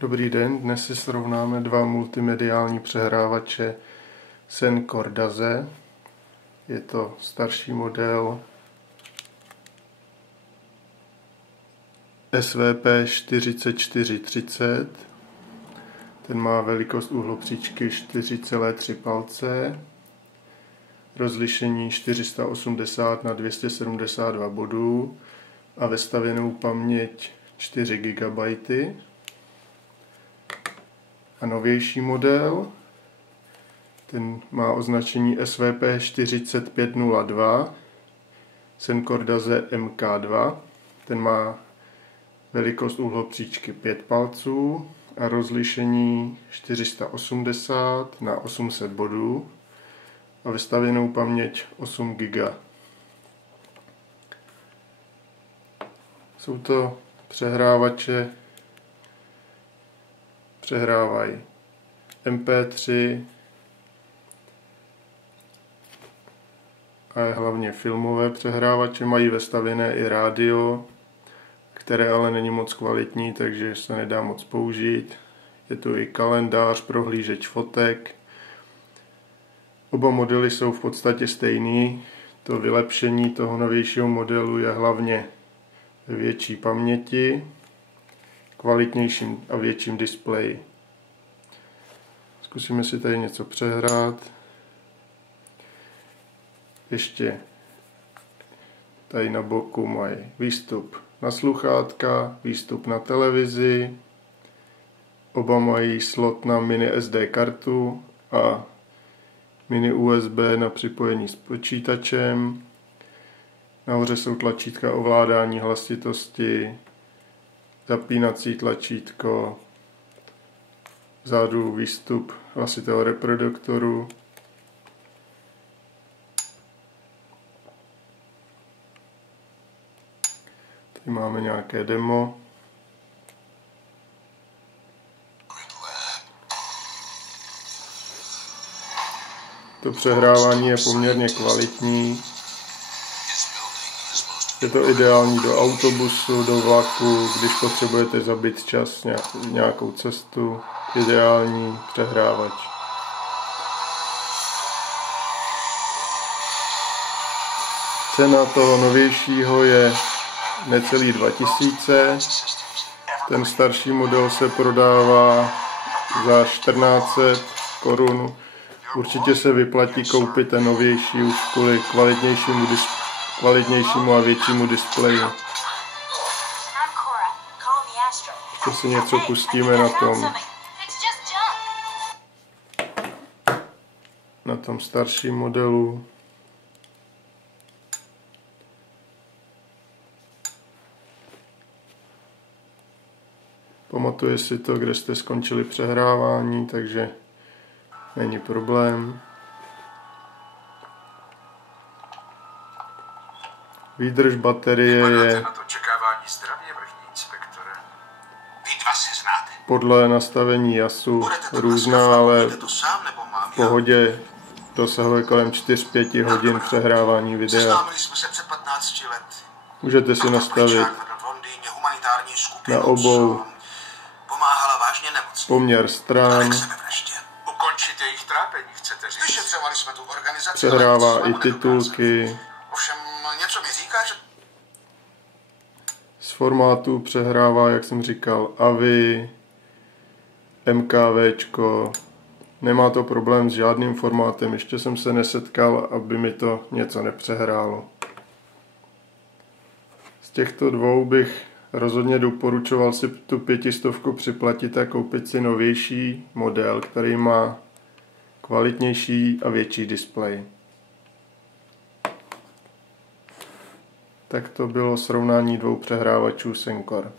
Dobrý den, dnes si srovnáme dva multimediální přehrávače Sencor Daze. Je to starší model SVP 4430. Ten má velikost úhlopříčky 4,3 palce, rozlišení 480 na 272 bodů a vestavěnou paměť 4 GB. A novější model, ten má označení SVP 4502, Sencor Daze MK2. Ten má velikost úhlopříčky 5 palců a rozlišení 480 na 800 bodů a vestavěnou paměť 8 GB. Jsou to přehrávače, přehrávají MP3 a hlavně filmové přehrávače, mají vestavěné i rádio, které ale není moc kvalitní, takže se nedá moc použít. Je tu i kalendář, prohlížeč fotek. Oba modely jsou v podstatě stejný. To vylepšení toho novějšího modelu je hlavně ve větší paměti, kvalitnějším a větším displeji. Zkusíme si tady něco přehrát. Ještě tady na boku mají výstup na sluchátka, výstup na televizi. Oba mají slot na mini SD kartu a mini USB na připojení s počítačem. Nahoře jsou tlačítka ovládání hlasitosti, zapínací tlačítko, vzadu výstup hlasitého reproduktoru. Tady máme nějaké demo. To přehrávání je poměrně kvalitní. Je to ideální do autobusu, do vlaku, když potřebujete zabít čas nějakou cestu. Ideální přehrávač. Cena toho novějšího je necelý 2000. Ten starší model se prodává za 1400 korun. Určitě se vyplatí koupit ten novější už kvůli kvalitnějšímu a většímu displeji. To si něco pustíme na tom starším modelu. Pamatuje si to, kde jste skončili přehrávání, takže není problém. Výdrž baterie je podle nastavení JASu různá, ale v pohodě dosahuje kolem 4-5 hodin přehrávání videa. Můžete si nastavit na obou poměr stran. Přehrává i titulky. Z formátu přehrává, jak jsem říkal, AVI, MKVčko. Nemá to problém s žádným formátem. Ještě jsem se nesetkal, aby mi to něco nepřehrálo. Z těchto dvou bych rozhodně doporučoval si tu 500 připlatit a koupit si novější model, který má kvalitnější a větší displej. Tak to bylo srovnání dvou přehrávačů Sencor.